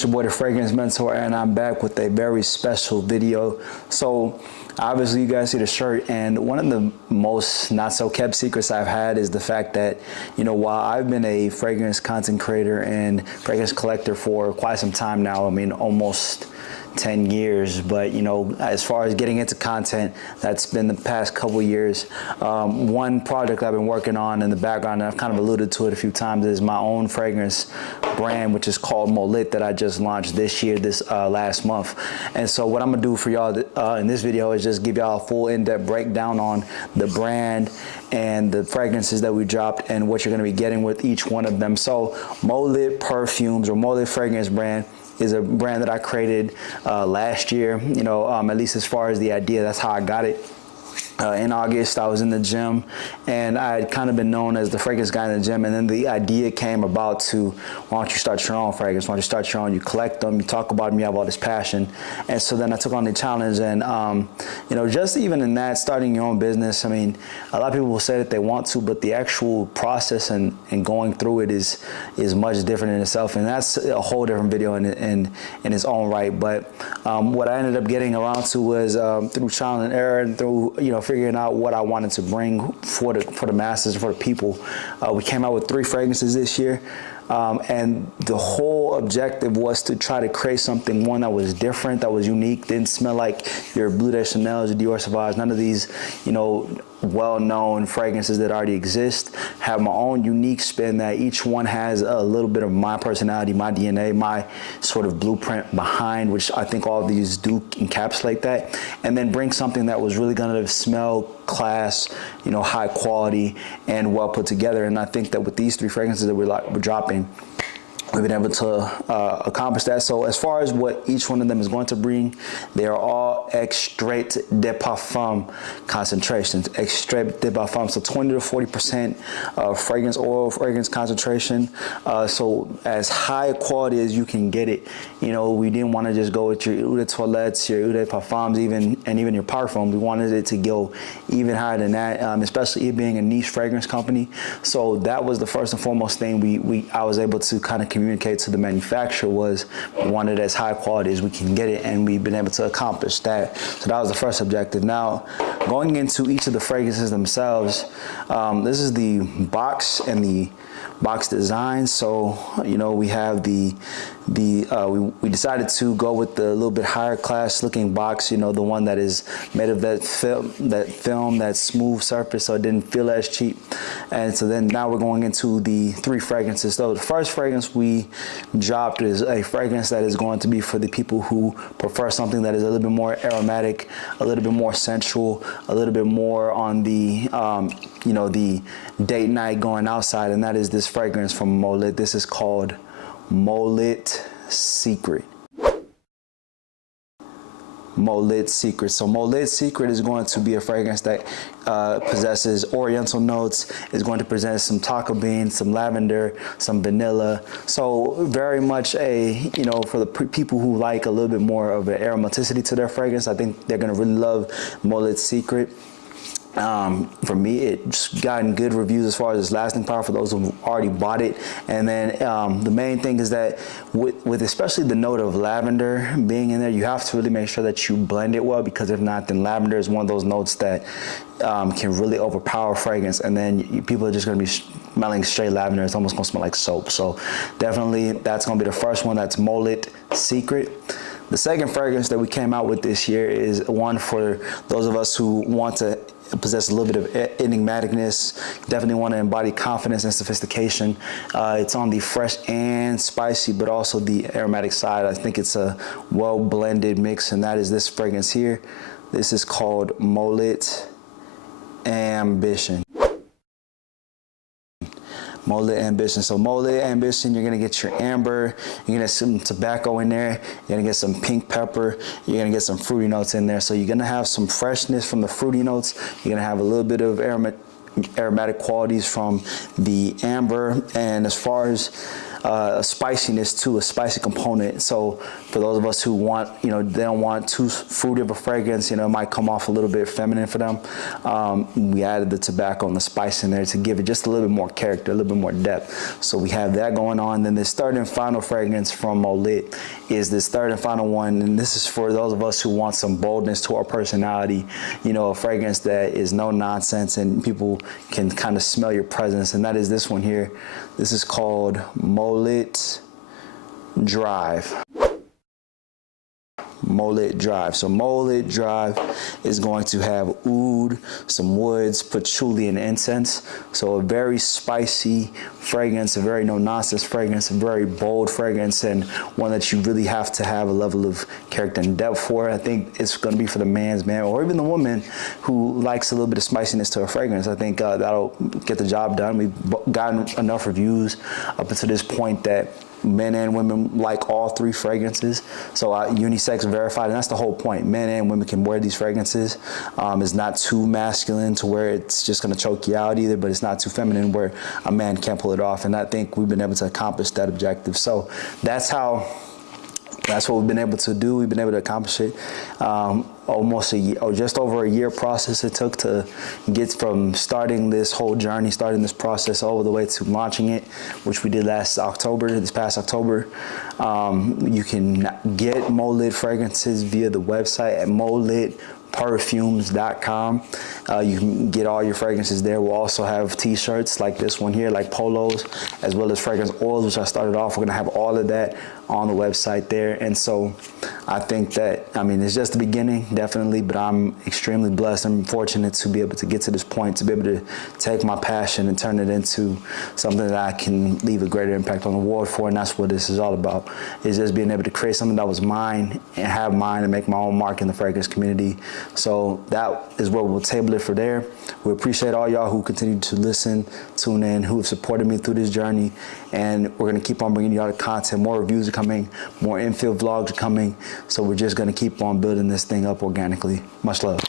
it's your boy the Fragrance Mentor, and I'm back with a very special video. So obviously you guys see the shirt, and one of the most not so kept secrets I've had is the fact that, you know, while I've been a fragrance content creator and fragrance collector for quite some time now, I mean almost 10 years, but you know, as far as getting into content, that's been the past couple years. One project I've been working on in the background, and I've kind of alluded to it a few times, is my own fragrance brand, which is called Mollit, that I just launched this year, last month. And so what I'm gonna do for y'all in this video is just give y'all a full in-depth breakdown on the brand and the fragrances that we dropped and what you're gonna be getting with each one of them. So Mollit Perfumes, or Mollit Fragrance brand, is a brand that I created last year, you know, at least as far as the idea. That's how I got it. In August, I was in the gym, and I had kind of been known as the fragrance guy in the gym, and then the idea came about to, why don't you start your own fragrance? Why don't you start your own? You collect them, you talk about them, you have all this passion. And so then I took on the challenge, and you know, just even in that, starting your own business, I mean, a lot of people will say that they want to, but the actual process and going through it is much different in itself, and that's a whole different video in its own right. But what I ended up getting around to was through trial and error, and through, you know, figuring out what I wanted to bring for the masses, for the people. We came out with 3 fragrances this year, and the whole objective was to try to create something, one that was different, that was unique, didn't smell like your Bleu de Chanel's, your Dior Sauvage, none of these, you know, well-known fragrances that already exist. Have my own unique spin, that each one has a little bit of my personality, my DNA, my sort of blueprint behind, which I think all of these do encapsulate that, and then bring something that was really gonna smell class, you know, high quality and well put together. And I think that with these 3 fragrances that we're dropping, we've been able to accomplish that. So as far as what each one of them is going to bring, they are all extrait de parfum concentrations. Extrait de parfum, so 20 to 40% fragrance oil, fragrance concentration. So as high quality as you can get it. You know, we didn't want to just go with your eau de toilettes, your eau de parfums, even your parfum. We wanted it to go even higher than that, especially it being a niche fragrance company. So that was the first and foremost thing I was able to kind of communicate to the manufacturer, was we wanted it as high quality as we can get it, and we've been able to accomplish that. So that was the first objective. Now, going into each of the fragrances themselves, this is the box and the box design. So, you know, we have we decided to go with the little bit higher class looking box, you know, the one that is made of that film, that smooth surface, so it didn't feel as cheap. And so then now we're going into the 3 fragrances. So the first fragrance we dropped is a fragrance that is going to be for the people who prefer something that is a little bit more aromatic, a little bit more sensual, a little bit more on the you know, the date night going outside, and that is this fragrance from Mollit. This is called Mollet Secret. Mollet Secret. So Mollet Secret is going to be a fragrance that possesses oriental notes. It's going to present some tonka bean, some lavender, some vanilla. So very much a, you know, for the people who like a little bit more of an aromaticity to their fragrance, I think they're going to really love Mollet Secret. For me, it's gotten good reviews as far as its lasting power for those who've already bought it. And then the main thing is that with especially the note of lavender being in there, you have to really make sure that you blend it well, because if not, then lavender is one of those notes that can really overpower fragrance, and then people are just going to be smelling straight lavender. It's almost going to smell like soap. So definitely that's going to be the first one. That's Mollet Secret. The second fragrance that we came out with this year is one for those of us who want to possess a little bit of enigmaticness, definitely want to embody confidence and sophistication. It's on the fresh and spicy, but also the aromatic side. I think it's a well-blended mix, and that is this fragrance here. This is called Mullet Ambition. Mullet Ambition. So Mullet Ambition, you're gonna get your amber, you're gonna get some tobacco in there, you're gonna get some pink pepper, you're gonna get some fruity notes in there. So you're gonna have some freshness from the fruity notes, you're gonna have a little bit of aromatic qualities from the amber. And as far as spiciness too, a spicy component. So for those of us who want, you know, they don't want too fruity of a fragrance, you know, it might come off a little bit feminine for them. We added the tobacco and the spice in there to give it just a little bit more character, a little bit more depth. So we have that going on. Then this third and final fragrance from Mollit is this third and final one, and this is for those of us who want some boldness to our personality, you know, a fragrance that is no nonsense and people can kind of smell your presence, and that is this one here. This is called Mullet Drive. Mullet Drive. So Mullet Drive is going to have oud, some woods, patchouli, and incense. So a very spicy fragrance, a very no-nonsense fragrance, a very bold fragrance, and one that you really have to have a level of character and depth for. I think it's going to be for the man's man, or even the woman who likes a little bit of spiciness to a fragrance. I think that'll get the job done. We've gotten enough reviews up until this point that men and women like all three fragrances. So unisex verified, and that's the whole point. Men and women can wear these fragrances. It's not too masculine to where it's just gonna choke you out either, but it's not too feminine where a man can't pull it off. And I think we've been able to accomplish that objective. So that's what we've been able to do. We've been able to accomplish it. Almost a year, or just over a year process it took to get from starting this whole journey, starting this process all the way to launching it, which we did this past October. You can get MOLLIT Fragrances via the website at MolliTPerfumes.com. You can get all your fragrances there. We'll also have t-shirts like this one here, like polos, as well as fragrance oils, which I started off. We're gonna have all of that on the website there. And so I think that, I mean, it's just the beginning, definitely, but I'm extremely blessed and fortunate to be able to get to this point, to be able to take my passion and turn it into something that I can leave a greater impact on the world for. And that's what this is all about, is just being able to create something that was mine and have mine and make my own mark in the fragrance community. So that is where we'll table it for there. We appreciate all y'all who continue to listen, tune in, who have supported me through this journey. And we're gonna keep on bringing y'all the content. More reviews are coming, more infield vlogs are coming. So we're just gonna keep on building this thing up organically. Much love.